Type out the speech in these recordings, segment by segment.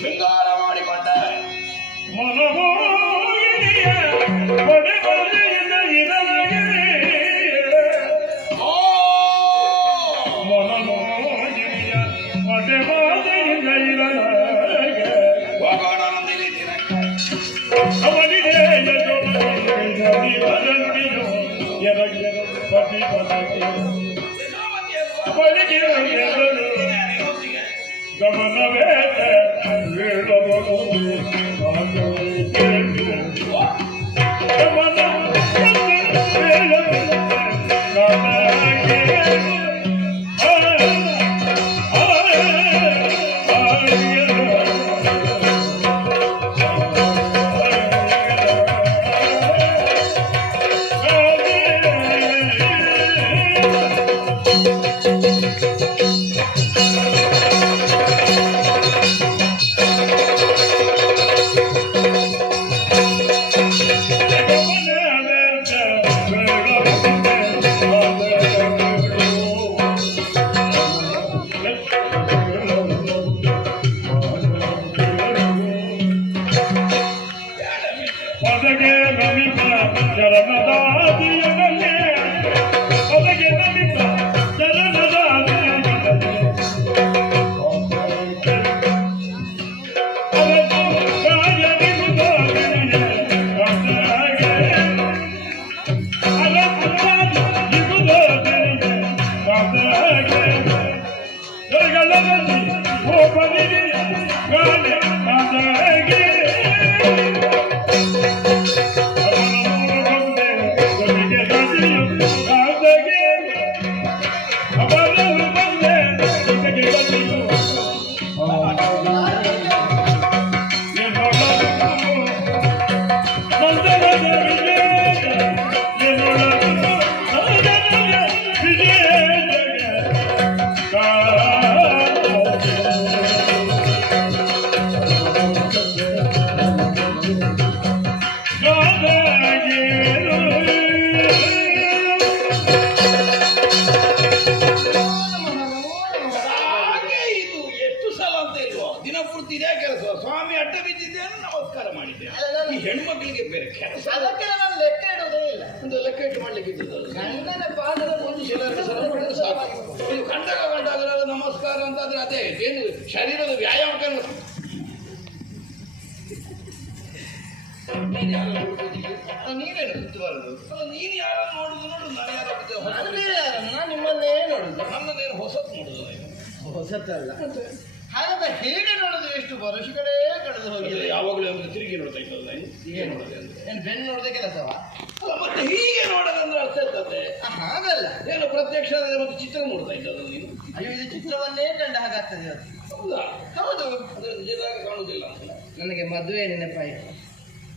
ಶೃಂಗಾರ ಮಾಡಿಕೊಂಡ ಗಮನವೇ ಸ್ವಾಮಿ ಅಡ್ಡ ಬಿದ್ದಿದ್ದೇನೆ, ನಮಸ್ಕಾರ ಮಾಡಿದ್ದೆ. ಈ ಹೆಣ್ಮಕ್ಳಿಗೆ ಬೇರೆ ಕೆಲಸ, ಅದಕ್ಕೆ ನಾನು ಲೆಕ್ಕ ಇಡುವುದೇ ಇಲ್ಲ. ಒಂದು ಲೆಕ್ಕ ಇಟ್ಟು ಮಾಡ್ಲಿಕ್ಕೆ ಇದ್ದಿದ್ದಲ್ಲ. ಗಂಡನ ಪಾದದ ಒಂದು ಶಿಲಾರ್ಥ ಸಾಕು. ನೀವು ಕಂಡಾಗ ನಮಸ್ಕಾರ ಅಂತಾದ್ರೆ ಅದೇ ಏನು ಶರೀರದ ವ್ಯಾಯಾಮಕ್ಕೆ ನೀನೇನು ಸುತ್ತಬಾರದು. ನೀನು ಯಾರು ನೋಡುದು ನೋಡು, ನಾನು ಯಾರು ನಾನು ನಿಮ್ಮನ್ನೇ ನೋಡುದು. ನನ್ನದೇನು ಹೊಸತ್ತು ನೋಡುದು. ಹೊಸತಲ್ಲ, ಹಾಗಾದ್ರೆ ಹೇಗೆ ನೋಡುದು? ಎಷ್ಟು ಬರೋಷ ಕಡೆ ಕಳೆದು ಹೋಗಿದೆ. ಯಾವಾಗಲೂ ಅಂದ್ರೆ ತಿರುಗಿ ನೋಡ್ತಾ ಇದ್ದಲ್ಲ. ಹೀಗೆ ನೋಡೋದೆ ಅಂದ್ರೆ ಏನು ಬೆನ್ನು ನೋಡದೆ ಕೆಲಸವ? ಅಲ್ಲ, ಮತ್ತೆ ಹೀಗೆ ನೋಡೋದಂದ್ರೆ ಅರ್ಥ ಇರ್ತದೆ. ಹಾಗಲ್ಲ, ಏನು ಪ್ರತ್ಯಕ್ಷ ಮತ್ತೆ ಚಿತ್ರ ನೋಡ್ತಾ ಇದ್ದಲ್ಲ ನೀನು. ಅಯ್ಯೋ, ಇದು ಚಿತ್ರವನ್ನೇ ಕಂಡ ಹಾಗಾಗ್ತದೆ. ಹೌದಾ? ಹೌದು, ಅದ್ರ ನಿಜವಾಗಿ ಕಾಣುದಿಲ್ಲ ಅಂತ ನನಗೆ ಮದುವೆ ನೆನಪಾಯಿತು.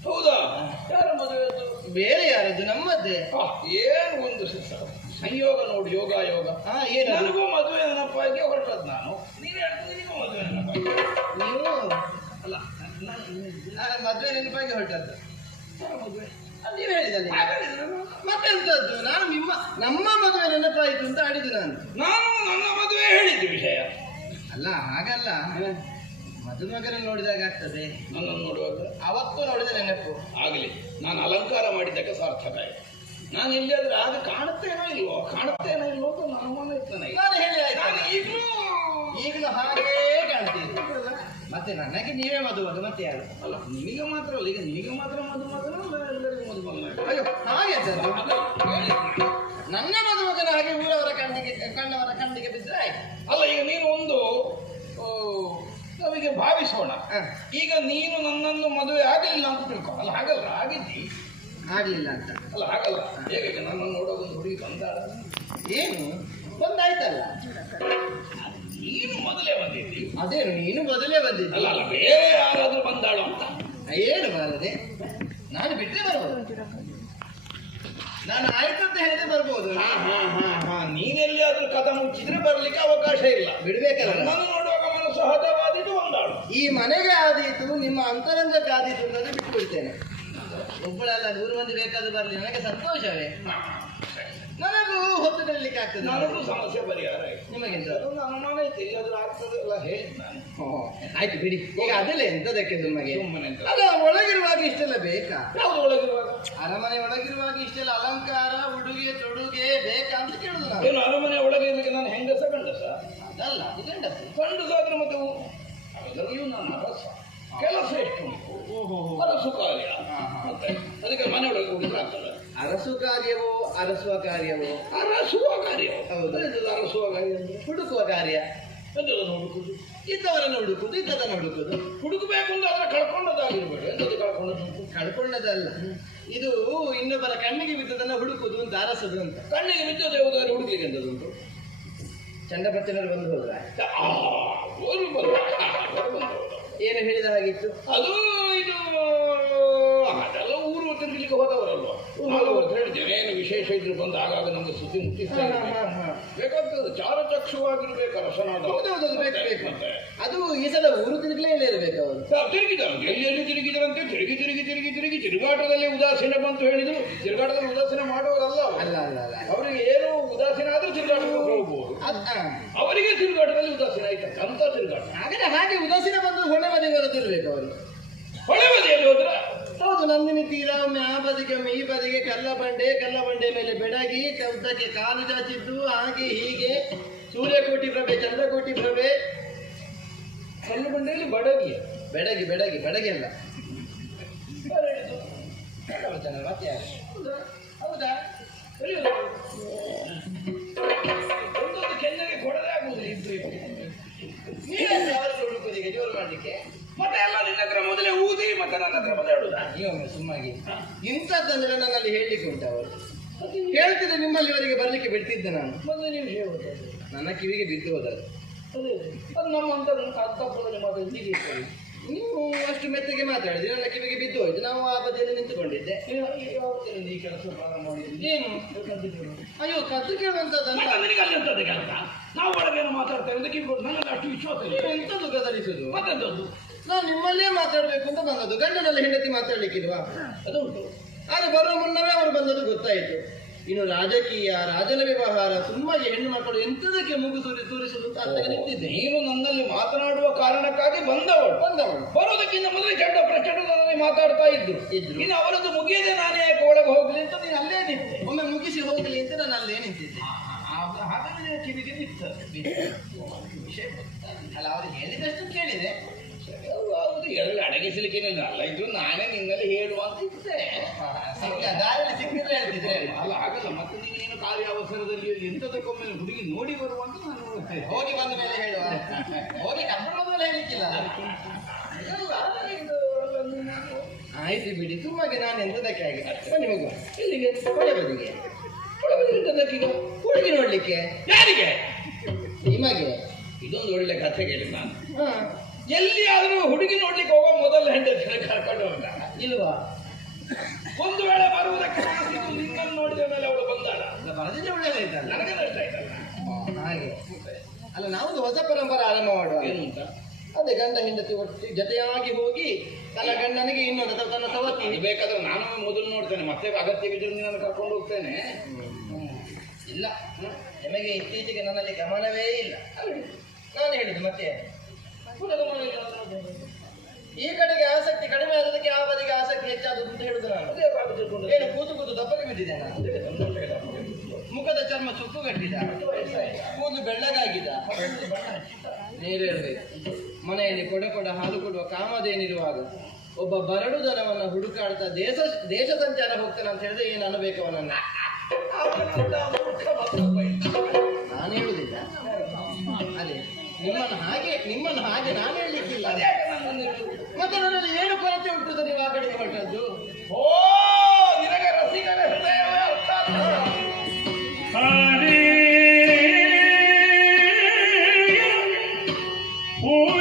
ಹೌದಾ? ಯಾರ ಮದುವೆ? ಬೇರೆ ಯಾರದ್ದು? ನಮ್ಮದ್ದೇ. ಏನು ಒಂದು ಸಂಯೋಗ ನೋಡಿ, ಯೋಗ ಯೋಗ. ಏನು ನನಗೂ ಮದುವೆ ನೆನಪಾಗಿ ಹೊರಟದ್ ನಾನು. ನೀನು ಹೇಳ್ತೀನಿ, ನಿನಗೂ ಮದುವೆ ನೆನಪಾಗಿ. ನೀವು ಅಲ್ಲ, ಮದುವೆ ನೆನಪಾಗಿ ಹೊರಟದ್ದು. ಮದುವೆ ನೀವು ಹೇಳಿದಲ್ಲಿ ಮತ್ತೆಂತದ್ದು? ನಾನು ನಮ್ಮ ಮದುವೆ ನೆನಪಾಯಿತು ಅಂತ ಆಡಿದ್ದು ನಾನು. ನನ್ನ ಮದುವೆ ಹೇಳಿದ್ದು ವಿಷಯ ಅಲ್ಲ, ಹಾಗಲ್ಲ. ಮದುಮಗನ ನೋಡಿದಾಗ ಆಗ್ತದೆ, ನನ್ನನ್ನು ನೋಡುವಾಗ ಅವತ್ತು ನೋಡಿದ ನೆನಪು ಆಗಲಿ. ನಾನು ಅಲಂಕಾರ ಮಾಡಿದ್ದಕ್ಕೆ ಸಾರ್ಥಕ ಆಯ್ತು. ನಾನು ಎಲ್ಲಿಯಾದ್ರೆ ಆಗ ಕಾಣುತ್ತೇನೋ ಇಲ್ವೋ ಅಂತ ನಾನು ಮನೆ ಇರ್ತಾನೆ. ನಾನು ಹೇಳಿ ಆಯ್ತು, ಈಗಲೂ ಹಾಗೇ ಕಾಣ್ತೀನಿ. ಮತ್ತೆ ನನಗೆ ನೀವೇ ಮದುಮಗ, ಮತ್ತೆ ಯಾರು? ಅಲ್ಲ, ನಿನಗೆ ಮಾತ್ರ ಅಲ್ಲ, ಈಗ ನಿನಗೆ ಮಾತ್ರ ಮದುಮಗನ, ಎಲ್ಲರಿಗೂ ಮದುಮಗನ. ಅಯ್ಯೋ, ಹಾಗೆ ನನ್ನ ಮದುಮಗನ ಹಾಗೆ ಊರವರ ಕಣ್ಣವರ ಕಣ್ಣಿಗೆ ಬಿದ್ದರೆ ಆಯ್ತು. ಅಲ್ಲ, ಈಗ ನೀನು ಒಂದು ನಮಗೆ ಭಾವಿಸೋಣ. ಈಗ ನೀನು ನನ್ನನ್ನು ಮದುವೆ ಆಗಲಿಲ್ಲ ಅಂತ ತಿಳ್ಕೊ. ಅಲ್ಲ, ಹಾಗಲ್ಲ, ಆಗಿದ್ದಿ. ಆಗ್ಲಿಲ್ಲ ಅಂತ ಅಲ್ಲ, ಹಾಗಲ್ಲ. ಹೇಗೆ ನನ್ನನ್ನು ನೋಡೋದು ಒಂದು ಹುಡುಗಿ ಬಂದಾಳ. ಏನು ಬಂದಾಯ್ತಲ್ಲ, ನೀನು ಮೊದಲೇ ಬಂದಿದ್ದಿ. ಅದೇನು ನೀನು ಮೊದಲೇ ಬಂದಿದ್ದಿ? ಅಲ್ಲ ಅಲ್ಲ, ಬೇರೆ ಯಾರಾದ್ರೂ ಬಂದಾಳು ಅಂತ. ಏನು ಬಾರದೆ, ನಾನು ಬಿಟ್ಟರೆ ಬರ್ಬೋದು. ನಾನು ಆಯ್ತು ಅಂತ ಹೇಳಿದ್ರೆ ಬರ್ಬೋದು. ನೀನೆಲ್ಲಿಯಾದ್ರೂ ಕದ ಮುಚ್ಚಿದ್ರೆ ಬರ್ಲಿಕ್ಕೆ ಅವಕಾಶ ಇಲ್ಲ. ಬಿಡ್ಬೇಕಲ್ಲ. ನಾನು ನೋಡುವಾಗ ಮನಸ್ಸು ಹದವಾದಿದ್ದು ಬಂದಾಳು. ಈ ಮನೆಗೆ ಆದೀತು, ನಿಮ್ಮ ಅಂತರಂಗಕ್ಕೆ ಆದೀತು ಅನ್ನೋದು ಬಿಟ್ಟು ಬಿಡ್ತೇನೆ. ಒಬ್ಬಳಲ್ಲ 100 ಮಂದಿ ಬೇಕಾದ್ರೂ ಬರಲಿ, ನನಗೆ ಸಂತೋಷವೇ. ನನಗೂ ಹೊತ್ತು ಕಳಲಿಕ್ಕೆ ಆಗ್ತದೆ. ನನಗೂ ಸಮಸ್ಯೆ ಪರಿಹಾರ ಆಯ್ತು. ನಿಮಗೆಂತ ಅದೊಂದು ಅನುಮಾನ ಐತೆ, ಇಲ್ಲಾದ್ರೂ ಆಗ್ತದೆ ಎಲ್ಲ ಹೇಳಿದ್ ನಾನು. ಆಯ್ತು ಬಿಡಿ. ಈಗ ಅದೆಲ್ಲ ಎಂತದಕ್ಕೆ ಸುಮ್ಮನೆ ಸುಮ್ಮನೆ ಅಂತ. ಅಲ್ಲ, ಒಳಗಿರುವಾಗ ಇಷ್ಟೆಲ್ಲ ಬೇಕಾ? ಯಾವ್ದು ಒಳಗಿರುವಾಗ? ಅರಮನೆ ಒಳಗಿರುವಾಗ ಇಷ್ಟೆಲ್ಲ ಅಲಂಕಾರ, ಉಡುಗೆ ತೊಡುಗೆ ಬೇಕಾ ಅಂತ ಕೇಳುದು ನಾನು. ಏನು ಅರಮನೆ ಒಳಗೆ ಇರ್ಲಿಕ್ಕೆ ನಾನು ಹೆಂಗಸ ಗಂಡಸ? ಅದಲ್ಲ, ಅದು ಗಂಡಸು. ಗಂಡಸಾದ್ರೆ ಮತ್ತೆ ಅದರಲ್ಲಿಯೂ ನಾನು ಅರಸ. ಕೆಲಸ ಎಷ್ಟು ಉಂಟು, ಅರಸು ಕಾರ್ಯ. ಮತ್ತೆ ಅದಕ್ಕೆ ಮನೆ ಒಳಗೆ ಹೋಗಿದ್ರೆ ಆಗ್ತದೆ. ಅರಸು ಕಾರ್ಯವೋ ಅರಸುವ ಕಾರ್ಯವೋ? ಅರಸುವ ಕಾರ್ಯ. ಹೌದು. ಅರಸುವ ಕಾರ್ಯ ಅಂದ್ರೆ ಹುಡುಕುವ ಕಾರ್ಯ. ಎಂತದನ್ನು ಹುಡುಕುದು? ಇದ್ದವರನ್ನು ಹುಡುಕುದು, ಇದ್ದದನ್ನು ಹುಡುಕುದು. ಹುಡುಕಬೇಕು ಅಂದ್ರೆ ಅದರ ಕಳ್ಕೊಂಡದ್ದಾಗಿರ್ಬೇಡ. ಎಂತದ್ದು ಕಳ್ಕೊಂಡದ್ದು? ಕಳ್ಕೊಂಡದಲ್ಲ, ಇದು ಇನ್ನೊಬ್ಬರ ಕಣ್ಣಿಗೆ ಬಿದ್ದದನ್ನ ಹುಡುಕುದು ಅಂತ, ಅರಸದು ಅಂತ. ಕಣ್ಣಿಗೆ ಬಿದ್ದದ್ದು ಯಾವುದಾದ್ರು ಹುಡುಕ್ಲಿಕ್ಕೆ ಎಂತದುಂಟು? ಚಂಡಪತ್ತಿನವರು ಬಂದು ಹೋದ್ರ? ಅವರು ಬಂದ ಏನು ಹೇಳಿದ ಹಾಗಿತ್ತು? ಅದು ಇದು ಅದೆಲ್ಲ ಊರು ತಿರುಗಲಿಕ್ಕೆ ಹೋದವರಲ್ವ. ನಾವು ಹೇಳಿದ್ದೇವೆ, ಏನು ವಿಶೇಷ ಇದ್ರು ಬಂದು ಆಗಾಗ ನಮ್ಗೆ ಸುದ್ದಿ ಮುಟ್ಟಿಸ್ತಾ ಬೇಕಾಗ್ತದೆ. ಚಾರಚಕ್ಷುವಾಗಿರ್ಬೇಕು ಅರಸನಾದ. ಮತ್ತೆ ಅದು ಈ ಸಲ ಊರು ತಿರುಗಲೇ ಇರಬೇಕು. ಅವರು ತಿರುಗಿದರು, ಎಲ್ಲಿ ತಿರುಗಿದರಂತೆ. ತಿರುಗಿ ತಿರುಗಾಟದಲ್ಲಿ ಉದಾಸೀನ ಬಂತು ಹೇಳಿದ್ರು. ತಿರುಗಾಟದಲ್ಲಿ ಉದಾಸೀನ ಮಾಡುವವರಲ್ಲ ಅಲ್ಲ ಅಲ್ಲ ಅಲ್ಲ, ಅವರಿಗೆ ಏನು ಉದಾಸೀನ ಆದ್ರೂ ತಿರುಗಾಟಕ್ಕೆ ಹೋಗ್ಬೋದು. ಅವರಿಗೆ ತಿರುಗಾಟದಲ್ಲಿ ಉದಾಸೀನ ಆಯ್ತು ಅಂತ ತಿರುಗಾಟ. ಹಾಗಾದ್ರೆ ಹಾಗೆ ಉದಾಸೀನ ಬಂದು ಹೊಳೆ ಬದಿ ಬರುತ್ತಿರ್ಬೇಕು ಅವರು. ಹೊಳೆ ಬದಿಯಲ್ಲಿ ಹೋದ್ರ? ಹೌದು. ನಂದಿನಿ ತೀರ, ಒಮ್ಮೆ ಆ ಬದಿಗೆ ಒಮ್ಮೆ ಈ ಬದಿಗೆ, ಕಲ್ಲ ಬಂಡೆ ಮೇಲೆ ಬೆಡಗಿ, ಉದ್ದಕ್ಕೆ ಕಾಲು ಚಾಚಿದ್ದು, ಹಾಗೆ ಹೀಗೆ ಸೂರ್ಯಕೋಟಿ ಪ್ರಭೆ, ಚಂದ್ರಕೋಟಿ ಪ್ರಭೆ. ಕಲ್ಲು ಬಂಡೆಯಲ್ಲಿ ಬಡಗಿ ಬೆಡಗಿ ಅಲ್ಲ. ಮತ್ತೆ ಹೌದಾ? ಒಂದೊಂದು ಕೆನ್ನೆಗೆ ಕೊಡದೇ ಆಗುದಿಲ್ಲ. ಇಬ್ರು ನೀವೇ ಯಾರು ಹುಡುಕೋದಿಗೆ ಜೋರು ಮಾಡ್ಲಿಕ್ಕೆ? ಮತ್ತೆ ಎಲ್ಲ ನಿನ್ನ ಹತ್ರ ಮೊದಲೇ ಊದಿ ಮತ್ತೆ ನನ್ನ ಹತ್ರ ಮಾತಾಡುದಾ? ನೀವೊಮ್ಮೆ ಸುಮ್ಮಾಗಿ. ಇಂಥದ್ದಂದ್ರೆ ನನ್ನಲ್ಲಿ ಹೇಳಲಿಕ್ಕೆ ಉಂಟು. ಅವರು ಹೇಳ್ತಿದ್ರೆ ನಿಮ್ಮಲ್ಲಿ ಅವರಿಗೆ ಬರ್ಲಿಕ್ಕೆ ಬಿಡ್ತಿದ್ದೆ ನಾನು. ಮೊದಲೇ ನೀವು ಹೇಳುವುದು ನನ್ನ ಕಿವಿಗೆ ಬಿದ್ದು ಹೋದದ್ದು. ಅದು ನಮ್ಮ ಅಂತ ಅರ್ಥಪೂರ್ಣ ಮಾತಾಡಿ. ನೀವು ಅಷ್ಟು ಮೆತ್ತಗೆ ಮಾತಾಡಿದ್ರಿ, ನನ್ನ ಕಿವಿಗೆ ಬಿದ್ದು ಹೋಯ್ತು. ನಾವು ಆ ಬದಿಯಲ್ಲಿ ನಿಂತುಕೊಂಡಿದ್ದೆ. ಈ ಕೆಲಸ ಪ್ರಾರಂಭ ಮಾಡಿದ್ವಿ. ಏನು? ಅಯ್ಯೋ, ಕದ್ದು ಕೇಳುವಂತದ್ದಲ್ಲ. ನನಗೆ ಅಲ್ಲಿ ಅಂತದ್ದು ಕೆಲಸ. ನಾವು ಒಳಗೇನು ಮಾತಾಡ್ತಾ ಇರೋದು ಕಿವಿಗಳು. ನನಗೆ ಅಷ್ಟು ವಿಶ್ವಾಸ ಇಲ್ಲ. ಎಂತದ್ದು ಗದರಿಸುದು? ಮತ್ತೆಂತದ್ದು? ನಾನು ನಿಮ್ಮಲ್ಲೇ ಮಾತಾಡ್ಬೇಕು ಅಂತ ಬಂದದ್ದು. ಗಂಡನಲ್ಲಿ ಹೆಂಡತಿ ಮಾತಾಡ್ಲಿಕ್ಕಿಲ್ವಾ? ಅದು ಉಂಟು. ಆದ್ರೆ ಬರುವ ಮುನ್ನವೇ ಅವರು ಬಂದದ್ದು ಗೊತ್ತಾಯ್ತು. ಇನ್ನು ರಾಜಕೀಯ, ರಾಜನ ವ್ಯವಹಾರ, ತುಂಬಾ ಹೆಣ್ಣು ಮಕ್ಕಳು ಎಂತದಕ್ಕೆ ಮುಗು ತೋರಿಸುವುದು ಅಂತ ಅರ್ಥಕ್ಕೆ ನಿಂತಿದ್ದೆ. ನೀನು ನನ್ನಲ್ಲಿ ಮಾತನಾಡುವ ಕಾರಣಕ್ಕಾಗಿ ಬಂದವಳು. ಬರೋದಕ್ಕಿಂತ ಮೊದಲೇ ಪ್ರಚಂಡದಲ್ಲಿ ಮಾತಾಡ್ತಾ ಇದ್ರು. ಇನ್ನು ಅವರದ್ದು ಮುಗಿಯದೆ ನಾನೇ ಯಾಕೆ ಒಳಗೆ ಹೋಗ್ಲಿ ಅಂತ ನೀನು ಅಲ್ಲೇ ನಿಂತೆ. ಒಮ್ಮೆ ಮುಗಿಸಿ ಹೋಗ್ಲಿ ಅಂತ ನಾನು ಅಲ್ಲೇ ನಿಂತಿದ್ದೆ. ಹಾಗಾದ್ರೆ ಕಿವಿಗೆ ಬಿತ್ತು. ಅಲ್ಲ, ಅವ್ರು ಹೇಳಿದಷ್ಟು ಕೇಳಿದೆ. ಎರಡು ಅಡಗಿಸಲಿಕ್ಕೇನಿಲ್ಲ. ಅಲ್ಲ, ಇದು ನಾನೇ ನಿನ್ನಲ್ಲಿ ಹೇಳುವ ಅಂತ ಇದ್ದೆ. ದಾರಿಯಲ್ಲಿ ಸಿಕ್ಕಿದ್ರೆ ಹೇಳ್ತಿದ್ರೆ. ಅಲ್ಲ, ಆಗಲ್ಲ. ಮತ್ತೆ ನೀನೇನು ಕಾರ್ಯಾವಸರದಲ್ಲಿ ಎಂತದಕ್ಕೊಮ್ಮೆ ಹುಡುಗಿ ನೋಡಿ ಬರುವಂತ ನಾನು ಹೋಗಿ ಬಂದ ಮೇಲೆ ಹೇಳುವ. ಹೋಗಿ ಕರ್ಕೊಂಡು ಮೇಲೆ ಹೇಳಿಕ್ಕಿಲ್ಲ. ಆಯ್ತು ಬಿಡಿ, ಸುಮ್ಮಗೆ ನಾನು ಎಂತದಕ್ಕೆ ಆಗಿ ಬನ್ನಿ ಹೋಗುವ. ಇಲ್ಲಿಗೆ ಹೊಳೆ ಬದಿಗೆ. ಎಂತದಕ್ಕೀಗ ಹುಡುಗಿ ನೋಡ್ಲಿಕ್ಕೆ. ಯಾರಿಗೆ? ನಿಮಗೆ. ಇದೊಂದು ಒಳ್ಳೆ ಕಥೆ ಕೇಳಿ ನಾನು. ಎಲ್ಲಿಯಾದ್ರೂ ಹುಡುಗಿ ನೋಡ್ಲಿಕ್ಕೆ ಹೋಗೋ ಮೊದಲ ಹೆಂಡತಿ ಕರ್ಕೊಂಡು ಹೋಗ ಇಲ್ವಾ? ಒಂದು ವೇಳೆ ಬರುವುದಕ್ಕೆ ನಿನ್ನನ್ನು ನೋಡಿದ ಮೇಲೆ ಅವಳು ಬಂದಾಳ. ಬರದಿದ್ರೆ ಒಳ್ಳೆದಾಯ್ತಲ್ಲ. ನನಗೆ ನಷ್ಟ ಆಯ್ತಲ್ಲ. ಹಾಗೆ ಅಲ್ಲ, ನಾವೊಂದು ಹೊಸ ಪರಂಪರೆ ಆರಂಭ ಮಾಡುವ. ಏನು ಅಂತ? ಅದೇ ಗಂಡ ಹೆಂಡತಿ ಒಟ್ಟು ಜೊತೆಯಾಗಿ ಹೋಗಿ ತನ್ನ ಗಂಡನಿಗೆ ಇನ್ನೊಂದು ತನ್ನ ಸವತಿ. ಬೇಕಾದ್ರೆ ನಾನು ಮೊದಲು ನೋಡ್ತೇನೆ, ಮತ್ತೆ ಅಗತ್ಯವಿದ್ರೆ ನಾನು ಕರ್ಕೊಂಡು ಹೋಗ್ತೇನೆ. ಇಲ್ಲ, ನಿಮಗೆ ಇತ್ತೀಚೆಗೆ ನನ್ನಲ್ಲಿ ಗಮನವೇ ಇಲ್ಲ. ನಾನು ಹೇಳಿದ್ದು ಮತ್ತೆ ಈ ಕಡೆಗೆ ಆಸಕ್ತಿ ಕಡಿಮೆ ಆದದಕ್ಕೆ ಆ ಬದಿಗೆ ಆಸಕ್ತಿ ಹೆಚ್ಚಾದದ್ದು ಅಂತ ಹೇಳುದು ನಾನು. ಏನು ಕೂತು ದಪ್ಪಗೆ ಬಿದ್ದಿದೆ ನಾನು. ಮುಖದ ಚರ್ಮ ಸುಕ್ಕು ಗಟ್ಟಿದ, ಕೂದಲು ಬೆಳ್ಳಗಾಗಿದ, ನೀರು ಇರಬೇಕು. ಮನೆಯಲ್ಲಿ ಕೊಡ ಹಾಲು ಕೊಡುವ ಕಾಮದೇನಿರುವಾಗ ಒಬ್ಬ ಬರಡು ದನವನ್ನು ಹುಡುಕಾಡ್ತಾ ದೇಶ ಸಂಚಾರ ಹೋಗ್ತಾನೆ ಅಂತ ಹೇಳಿದ್ರೆ ಏನು ಅನ್ನಬೇಕು ಅವನನ್ನ? ನಾನು ಹೇಳುದಿಲ್ಲ. ಅದೇ ನಿಮ್ಮನ್ನು ಹಾಗೆ ನಾನು ಹೇಳಲಿಕ್ಕಿಲ್ಲ. ಮತ್ತೆ ನನ್ನಲ್ಲಿ ಏನು ಕೊರತೆ ಉಂಟು ನೀವು ಆ ಕಡೆಗೆ ಹೊರಟದ್ದು? ಓ, ನಿನಗೆ ರಸಿಕರ ಹೃದಯವೇ ಅರ್ಥ ಅಲ್ಲ. Oh,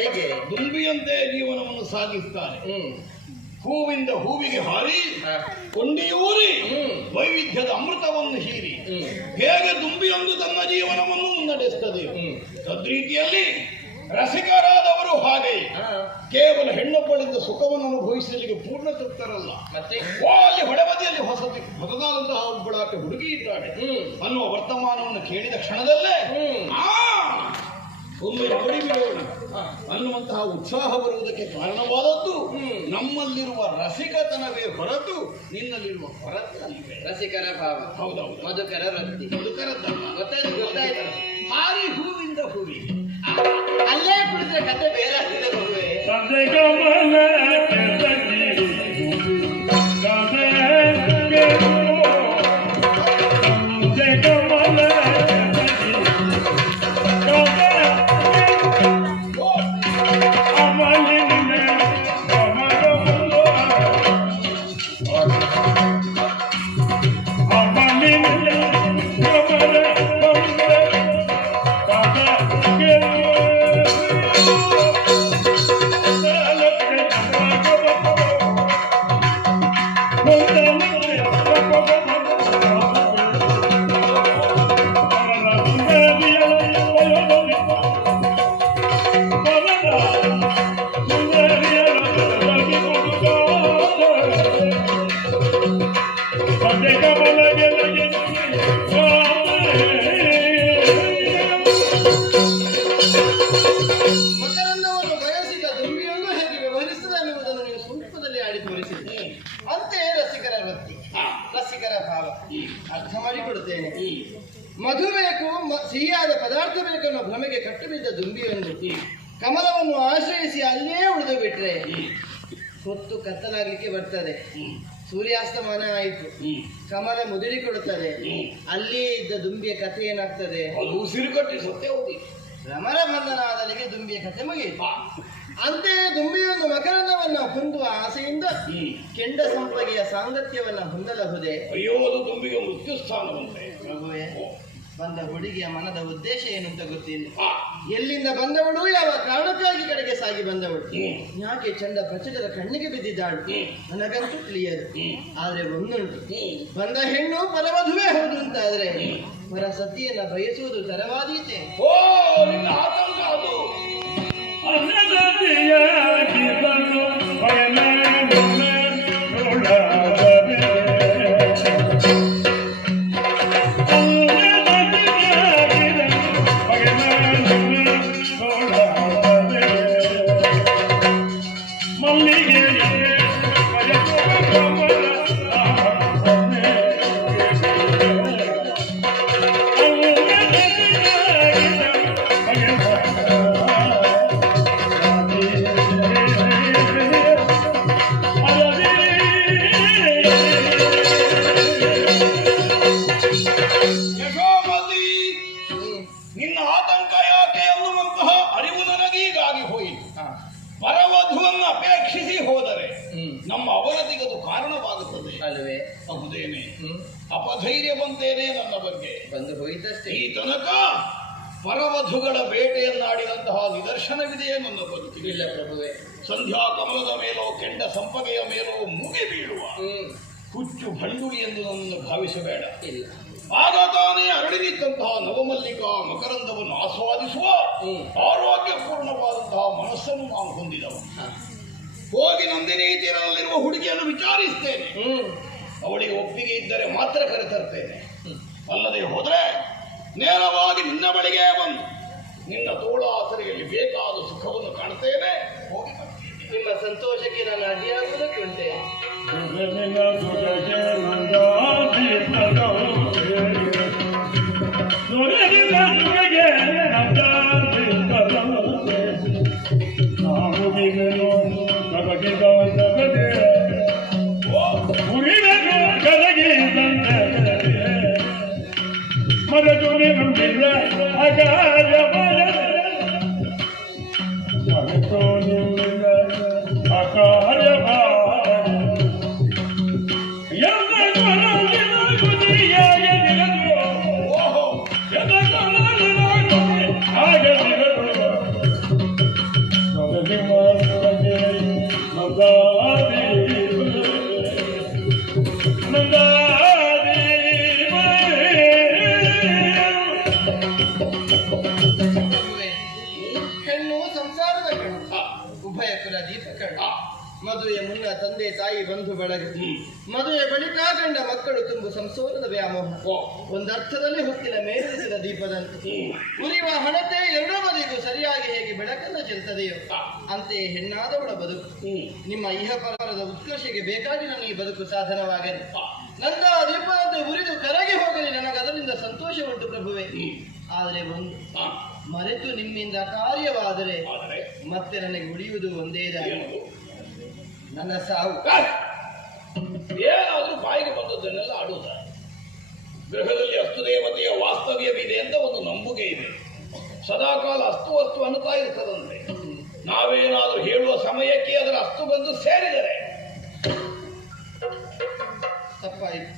ಹೇಗೆ? ದುಂಬಿಯಂತೆ ಜೀವನವನ್ನು ಸಾಗಿಸ್ತಾನೆ. ಹೂವಿಂದ ಹೂವಿಗೆ ಹಾರಿ ಕೊಂಡಿಯೂರಿ ವೈವಿಧ್ಯದ ಅಮೃತವನ್ನು ಹೀರಿ ಹೇಗೆ ದುಂಬಿಯೊಂದು ತನ್ನ ಜೀವನವನ್ನು ಮುನ್ನಡೆಸ್ತದೆ, ತದ್ರೀತಿಯಲ್ಲಿ ರಸಿಕರಾದವರು ಹಾಗೆ ಕೇವಲ ಹೆಣ್ಣೊಬ್ಬಳಿಂದ ಸುಖವನ್ನು ಅನುಭವಿಸಲಿಕ್ಕೆ ಪೂರ್ಣ ತೃಪ್ತರಲ್ಲ. ಮತ್ತೆ ಅಲ್ಲಿ ಹೊಡೆಬದಿಯಲ್ಲಿ ಹೊಸದಾದಂತಹ ಒಬ್ಬಳಾಕೆ ಹುಡುಗಿ ಇದ್ದಾಳೆ ಅನ್ನುವ ವರ್ತಮಾನವನ್ನು ಕೇಳಿದ ಕ್ಷಣದಲ್ಲೇ ಒಮ್ಮೆ ನೋಡಿ ಬಿಡೋಣ ಅನ್ನುವಂತಹ ಉತ್ಸಾಹ ಬರುವುದಕ್ಕೆ ಕಾರಣವಾದದ್ದು ನಮ್ಮಲ್ಲಿರುವ ರಸಿಕತನವೇ ಹೊರತು ನಿನ್ನಲ್ಲಿರುವ ಹೊರತನವೇ. ರಸಿಕರ ಭಾವ. ಹೌದೌದು. ಮಧುಕರ ವೃತ್ತಿ. ಮಧುಕರದ್ದಲ್ಲ. ಗೊತ್ತಾಯ್ತು. ಹಾರಿ ಹೂವಿಂದ ಹೂವಿಗೆ ಅಲ್ಲೇ ಕುಡಿದ್ರೆ ಕತೆ ಬೇರೆ ಆಗ್ತಿದೆ ಮಗುವೆ. ಮಕರಂದವನ್ನು ಬಯಸಿದ ದುಂಬಿಯೊಂದು ಹೇಗೆ ವ್ಯವಹರಿಸುತ್ತದೆ ಅನ್ನುವುದನ್ನು ನೀವು ಸೂಕ್ಷ್ಮದಲ್ಲಿ ಆಡಿ ತೋರಿಸಿದ್ದೀರಿ. ಅಂತೆಯೇ ರಸಿಕರ ವೃತ್ತಿ, ರಸಿಕರ ಭಾವ ಅರ್ಥ ಮಾಡಿಕೊಡುತ್ತೇನೆ. ಮಧು ಬೇಕು, ಸಿಹಿಯಾದ ಪದಾರ್ಥ ಬೇಕನ್ನೋ ಭ್ರಮೆಗೆ ಕಟ್ಟು ಬಿದ್ದ ದುಂಬಿಯೊಂದು ಕಮಲವನ್ನು ಆಶ್ರಯಿಸಿ ಅಲ್ಲೇ ಉಳಿದು ಬಿಟ್ರೆ ಹೊತ್ತು ಕತ್ತಲಾಗ್ಲಿಕ್ಕೆ ಬರ್ತದೆ. ಸೂರ್ಯಾಸ್ತಮಾನ ಆಯಿತು, ಕಮಲ ಮುದುಡಿ ಕೊಡುತ್ತದೆ. ಅಲ್ಲೇ ಇದ್ದ ದುಂಬಿಯ ಕಥೆ ಏನಾಗ್ತದೆ? ಉಸಿರು ಕಟ್ಟಿ ಸತ್ಯ ಹೋಗಿ ಭ್ರಮರ ಬಂಧನ ಆದಲಿಗೆ ದುಂಬಿಯ ಕಥೆ ಮುಗಿಯಿತು. ಅಂತೆಯೇ ದುಂಬಿಯೊಂದು ಮಕರಂದವನ್ನ ಹೊಂದುವ ಆಸೆಯಿಂದ ಕೆಂಡ ಸಂಪಗೆಯ ಸಾಂಗತ್ಯವನ್ನ ಹೊಂದಲಹುದೇ? ಅಯ್ಯೋ, ಅದು ದುಂಬಿಗೆ ಮೃತ್ಯು ಸ್ಥಾನವಂತೆ. ಮಗುವೆ, ಬಂದ ಹುಡುಗಿಯ ಮನದ ಉದ್ದೇಶ ಏನು ಅಂತ ಗೊತ್ತಿಲ್ಲ. ಎಲ್ಲಿಂದ ಬಂದವಳು, ಯಾವ ಕಾರಣಕ್ಕಾಗಿ ಕಡೆಗೆ ಸಾಗಿ ಬಂದವಳು, ಯಾಕೆ ಚಂದ ಪ್ರಚಂಡದ ಕಣ್ಣಿಗೆ ಬಿದ್ದಿದ್ದಾಳು ನನಗಂತೂ ತಿಳಿಯದು. ಆದ್ರೆ ಒಂದುಂಟು, ಬಂದ ಹೆಣ್ಣು ಪರವಧುವೆ ಹೌದು ಅಂತಾದ್ರೆ ಪರ ಸತಿಯನ್ನ ಬಯಸುವುದು ತರವಾದೀತೆ. ಓ, ನಿನ್ನ ಆತಂಕ ಅದು. ಪರವಧುವನ್ನು ಅಪೇಕ್ಷಿಸಿ ಹೋದರೆ ನಮ್ಮ ಅವನತಿಗದು ಕಾರಣವಾಗುತ್ತದೆ ಅಲ್ವೇ? ಬಹುದೇನೆ ಅಪಧೈರ್ಯ ಬಂತೇನೆ ನನ್ನ ಬಗ್ಗೆ. ಬಂದು ಹೋಯಿತಷ್ಟೇ. ಈ ತನಕ ಪರವಧುಗಳ ಬೇಟೆಯನ್ನಾಡಿದಂತಹ ನಿದರ್ಶನವಿದೆಯೇ ನನ್ನ ಬದುಕಿಗೆ? ಇಲ್ಲ ಪ್ರಭುವೆ. ಸಂಧ್ಯಾ ಕಮಲದ ಮೇಲೋ ಕೆಂಡ ಸಂಪಗೆಯ ಮೇಲೋ ಮುಗಿ ಬೀಳುವ ಹುಚ್ಚು ಭಂಡುಳಿ ಎಂದು ನನ್ನನ್ನು ಭಾವಿಸಬೇಡ. ಇಲ್ಲ, ಆಗ ತಾನೇ ಅರಳಿ ನಿಂತಹ ನವಮಲ್ಲಿಕಾ ಮಕರಂದವನ್ನು ಆಸ್ವಾದಿಸುವ ಆರೋಗ್ಯಪೂರ್ಣವಾದಂತಹ ಮನಸ್ಸನ್ನು ನಾನು ಹೊಂದಿದವ. ಹೋಗಿ ನಂದಿನಿ ತೀರದಲ್ಲಿರುವ ಹುಡುಗಿಯನ್ನು ವಿಚಾರಿಸ್ತೇನೆ. ಅವಳಿಗೆ ಒಪ್ಪಿಗೆ ಇದ್ದರೆ ಮಾತ್ರ ಕರೆತರ್ತೇನೆ. ಅಲ್ಲದೆ ಹೋದ್ರೆ ನೇರವಾಗಿ ನಿನ್ನ ಬಳಿಗೆ ಬಂದು ನಿನ್ನ ತೋಳಾಸರೆಯಲ್ಲಿ ಬೇಕಾದ ಸುಖವನ್ನು ಕಾಣ್ತೇನೆ. ಹೋಗಿ ನಿಮ್ಮ ಸಂತೋಷಕ್ಕೆ ನಾನು ಅಡ್ಡಿಯಾಗುವುದಕ್ಕೆ ಉಂಟೆ. Yeah. ಪ್ರಭುವೇ, ಹೆಣ್ಣು ಸಂಸಾರದ ಕಣ್ಣು, ಉಭಯ ಕುಲ ದೀಪ ಕಣ್ಣು. ಮದುವೆಯ ಮುನ್ನ ತಂದೆ ತಾಯಿ ಬಂಧು ಬಳಗ, ಮದುವೆ ಬಳಿಕ ಗಂಡ ಮಕ್ಕಳು ತುಂಬು ಸಂಸೋರದ ವ್ಯಾಮೋಹ, ಒಂದರ್ಥದಲ್ಲಿ ಹೊತ್ತಿನ ಮೇಲಿಸಿದ ದೀಪದಂತೆ ಉರಿಯುವ ಹಣತೆ ಎರಡೂ ಬದಿಗೂ ಸರಿಯಾಗಿ ಹೇಗೆ ಬೆಳಕನ್ನು ಚೆಲ್ತದೆಯೋ ಅಂತೆಯೇ ಹೆಣ್ಣಾದವಳ ಬದುಕು ನಿಮ್ಮ ಇಹಪರದ ಉತ್ಕರ್ಷೆಗೆ ಬೇಕಾಗಿ ನನ್ನ ಈ ಬದುಕು ಸಾಧನವಾಗಲಿ. ನಂದ ದೀಪದಂತೆ ಉರಿದು ಕರಗಿ ಹೋಗಲಿ, ನನಗದರಿಂದ ಸಂತೋಷ ಉಂಟು ಪ್ರಭುವೆ. ಆದರೆ ಒಂದು ಮರೆತು ನಿಮ್ಮಿಂದ ಕಾರ್ಯವಾದರೆ ಮತ್ತೆ ನನಗೆ ಉಳಿಯುವುದು ಒಂದೇ ದಾರಿ, ನನ್ನ ಸಾವು. ಏನಾದ್ರೂ ಬಾಯಿಗೆ ಬಂದದ್ದನ್ನೆಲ್ಲ ಆಡುವುದ? ಗೃಹದಲ್ಲಿ ಅಸ್ತು ದೇವತೆಯ ವಾಸ್ತವ್ಯವಿದೆ ಅಂತ ಒಂದು ನಂಬುಗೆ ಇದೆ. ಸದಾಕಾಲ ಅಸ್ತು ವಸ್ತು ಅನ್ನುತ್ತಾ ಇರ್ತದಂತೆ. ನಾವೇನಾದ್ರೂ ಹೇಳುವ ಸಮಯಕ್ಕೆ ಅದರ ಅಸ್ತು ಬಂದು ಸೇರಿದರೆ ತಪ್ಪಾಯಿತು.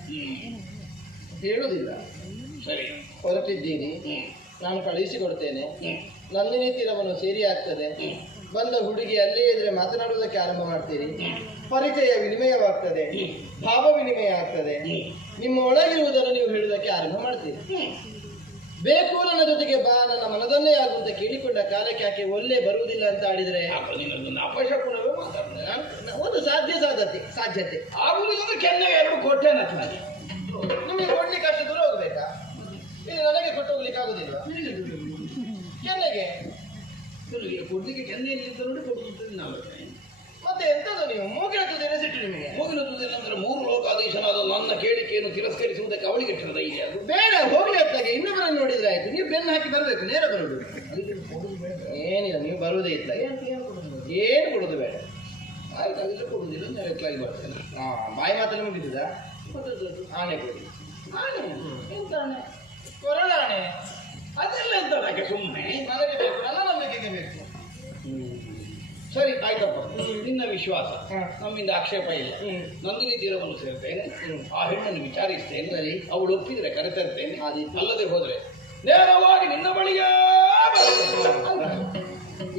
ಹೇಳುವುದಿಲ್ಲ. ಸರಿ, ಹೊರಟಿದ್ದೀನಿ, ನಾನು ಕಳುಹಿಸಿಕೊಡ್ತೇನೆ. ನಂದಿನಿ ತೀರವನ್ನು ಸೇರಿ ಆಗ್ತದೆ. ಬಂದ ಹುಡುಗಿ ಅಲ್ಲೇ ಇದ್ರೆ ಮಾತನಾಡುವುದಕ್ಕೆ ಆರಂಭ ಮಾಡ್ತೀರಿ. ಪರಿಚಯ ವಿನಿಮಯವಾಗ್ತದೆ, ಭಾವ ವಿನಿಮಯ ಆಗ್ತದೆ. ನಿಮ್ಮ ಒಳಗಿರುವುದನ್ನು ನೀವು ಹೇಳುವುದಕ್ಕೆ ಆರಂಭ ಮಾಡ್ತೀರಿ. ಬೇಕು ನನ್ನ ಜೊತೆಗೆ ಬಾ, ನನ್ನ ಮನದಲ್ಲೇ ಆಗುವಂತ ಕೇಳಿಕೊಂಡ ಕಾಲಕ್ಕೆ ಆಕೆ ಒಳ್ಳೆ ಬರುವುದಿಲ್ಲ ಅಂತ ಆಡಿದ್ರೆ ಅಪಶಕುನವೇ ಮಾತಾಡ್ತಾರೆ. ಒಂದು ಸಾಧ್ಯತೆ ಆಗುವುದಿಲ್ಲ. ಕೆನ್ನೆ 2 ಕೋಟೆ ನಿಮಗೆ ಕೊಡ್ಲಿಕ್ಕೆ ಅಷ್ಟು ದೂರ ಹೋಗ್ಬೇಕಾ? ಇದು ನನಗೆ ಕೊಟ್ಟು ಹೋಗ್ಲಿಕ್ಕೆ ಆಗುದಿಲ್ಲ. ಕೆನ್ನೆಗೆ ಕೊಡ್ಲಿಕ್ಕೆ ಕೆನ್ನೆಯಲ್ಲಿ ನೋಡಿ ಕೊಡ್ತಿದ್ದೇನೆ ನಾವು. ಮತ್ತೆ ಎಂತದ್ದು ನೀವು ಮೂಗಿನ ತುದಿಯನ್ನು ಸಿಟ್ಟು ನಿಮಗೆ? ಮೂಗಿನ ತುದಿಯಲ್ಲಿ ಅಂದ್ರೆ 3 ಲೋಕಾಧೀಶನಾದ ನನ್ನ ಕೇಳಿಕೆಯನ್ನು ತಿರಸ್ಕರಿಸುವುದಕ್ಕೆ ಅವಳಿಗೆ ಎಷ್ಟರ ಧೈರ್ಯ? ಅದು ಬೇಡ, ಹೋಗ್ಲಿ ಹೊತ್ತಾಗೆ ಇನ್ನೊಬ್ಬರನ್ನು ನೋಡಿದ್ರೆ ಆಯ್ತು. ನೀವು ಬೆನ್ನು ಹಾಕಿ ಬರಬೇಕು, ನೇರ ಬರುವುದು ಏನಿಲ್ಲ. ನೀವು ಬರುವುದೇ ಇಲ್ಲ, ಏನು ಕೊಡುದು ಬೇಡ. ಆಯ್ತು, ಹಾಗಿದ್ರೆ ಕೊಡುವುದಿಲ್ಲ, ನೇರಕ್ಲಾಗಿ ಬರ್ತೇನೆ. ಬಾಯಿ ಮಾತಲ್ಲಿ ಮುಗಿದಿದ ಆಣೆ ಕೊಡಿ. ಕೊರಳಾಣೆ ಅದೆಲ್ಲ ಎಂತ ಯಾಕೆ ಸುಮ್ಮನೆ? ನನಗೆ ಬೇಕು, ನನ್ನ ನಂಬಿಕೆಗೆ ಬೇಕು. ಸರಿ ಆಯ್ತಪ್ಪ, ನಿನ್ನ ವಿಶ್ವಾಸ, ನಮ್ಮಿಂದ ಆಕ್ಷೇಪ ಇಲ್ಲ. ನಂದಿನಿ ತೀರವನ್ನು ಸೇರ್ತೇನೆ, ಆ ಹೆಣ್ಣನ್ನು ವಿಚಾರಿಸ್ತೇನೆ. ಸರಿ, ಅವಳು ಒಪ್ಪಿದ್ರೆ ಕರೆತರ್ತೇನೆ. ಅಲ್ಲದೆ ಹೋದ್ರೆ ನೇರವಾಗಿ ನಿನ್ನ ಬಳಿಗೆ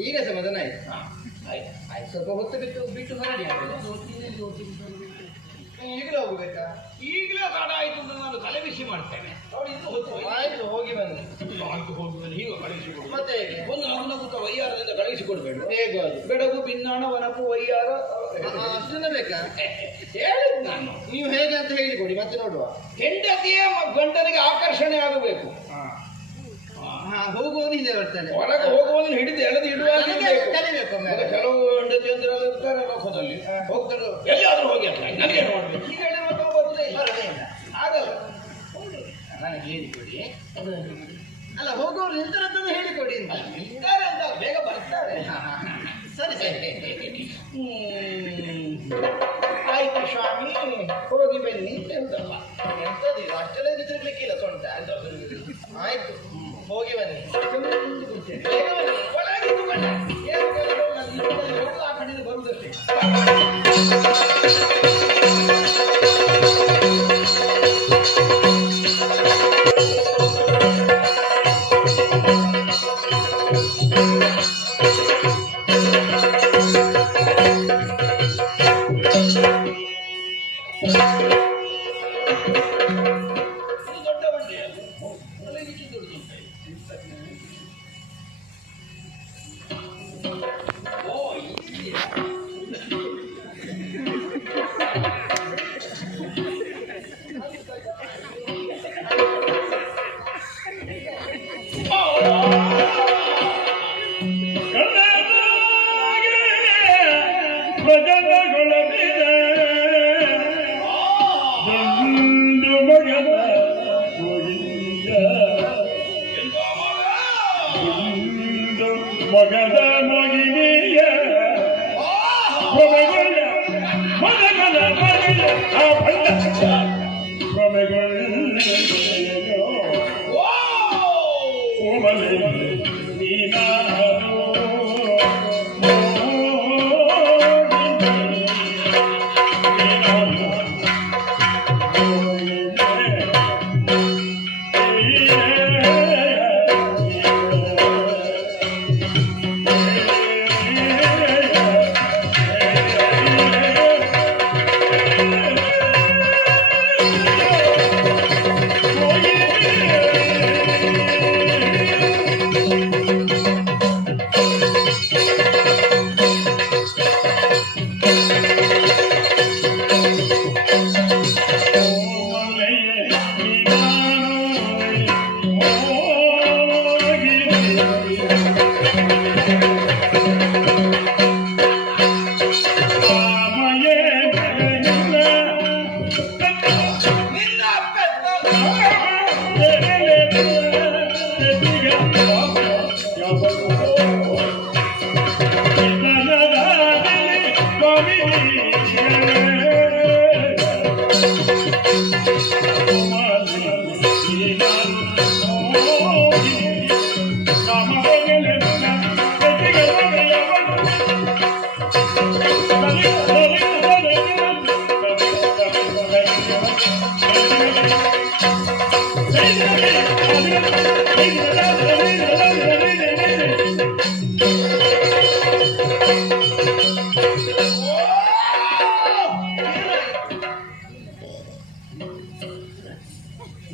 ಈಗ ಸಮಾಧಾನ ಆಯ್ತು. ಆಯ್ತು, ಸ್ವಲ್ಪ ಹೊತ್ತು ಬಿಟ್ಟು ಹೊರಡಿ. ಈಗಲೇ ಹೋಗ್ಬೇಕಾ? ಈಗಲೇ ತಡ ಆಯ್ತು ಅಂತ ನಾನು ತಲೆ ಬಿಸಿ ಮಾಡ್ತೇನೆ. ಆಯ್ತು, ಹೋಗಿ ಬನ್ನಿ. ಹೀಗೆ ಕಳಿಸಿಕೊಡು. ಮತ್ತೆ ಹೇಗೆ? ಒಂದು ನಗುನಗುತ್ತ ವೈಯಾರದಿಂದ ಕಳಿಸಿಕೊಡ್ಬೇಡ. ಹೇಗೂ ಅದು ಬೆಡಗು ಬಿನ್ನಾಣ ವನಪು ವೈಯಾರ ಅಷ್ಟನ್ನ ಬೇಕಾ? ಹೇಳಿದ್ ನಾನು. ನೀವು ಹೇಗೆ ಅಂತ ಹೇಳಿಕೊಡಿ, ಮತ್ತೆ ನೋಡುವ. ಹೆಂಡತಿಯ ಗಂಡನಿಗೆ ಆಕರ್ಷಣೆ ಆಗಬೇಕು. ಹೋಗುವವನು ಹಿಂದೆ ಬರ್ತಾನೆ, ಹೊರಗೆ ಹೋಗುವವನು ಹಿಡಿದು ಎಳೆದು ಇಡುವಾಗ ಕಲಿಬೇಕು. ಕೆಲವು ಹೆಂಡತಿ ಅಂದ್ರೆ ಇರ್ತಾರೆ ಲೋಕದಲ್ಲಿ, ಹೋಗ್ತಾರೆ ಎಲ್ಲಿಯಾದ್ರೂ ಹೋಗಿ ಅಂತ ನನಗೆ ನೋಡ್ಬೇಕು. ಈಗ ಹೇಳಿರುವ ಬರುವುದೇ ಇಲ್ಲ, ಆಗಲ್ಲ. ನನಗೆ ಹೇಳಿಕೊಡಿ. ಅಲ್ಲ, ಹೋಗುವವರು ನಿಂತರದ್ದನ್ನು ಹೇಳಿಕೊಡಿ ಅಂತ. ಇದ್ದಾರೆ ಅಂತ ಬೇಗ ಬರ್ತಾರೆ. ಸರಿ ಸರಿ, ಆಯ್ತು ಸ್ವಾಮಿ, ಹೋಗಿ ಬನ್ನಿ ಎಂತಪ್ಪ. ಎಂತದ್ದು ಅಷ್ಟೆಲ್ಲ ತಿರುಗ್ಲಿಕ್ಕಿಲ್ಲ ಸೊಂಟ. ಆಯ್ತು, ಹೋಗಿ ಬನ್ನಿ. ಬೇಗ ಬನ್ನಿ, ಒಳಗಿದ್ದು ಬನ್ನಿ. ಏನು ಕೆಲವು ಆ ಕಡೆಯಿಂದ ಬರುವುದಷ್ಟೇ. ದೊಡ್ಡ ಬಂಡಿ ಅಲ್ಲ, ಇದಕ್ಕೆ ದೊಡ್ಡ ಮಗದ ಮಗಿನಿಯ ಮಗದ ಮಗಿನ ಆ ಬಂದ ಕೋಮಲೆ ನೀನಾರು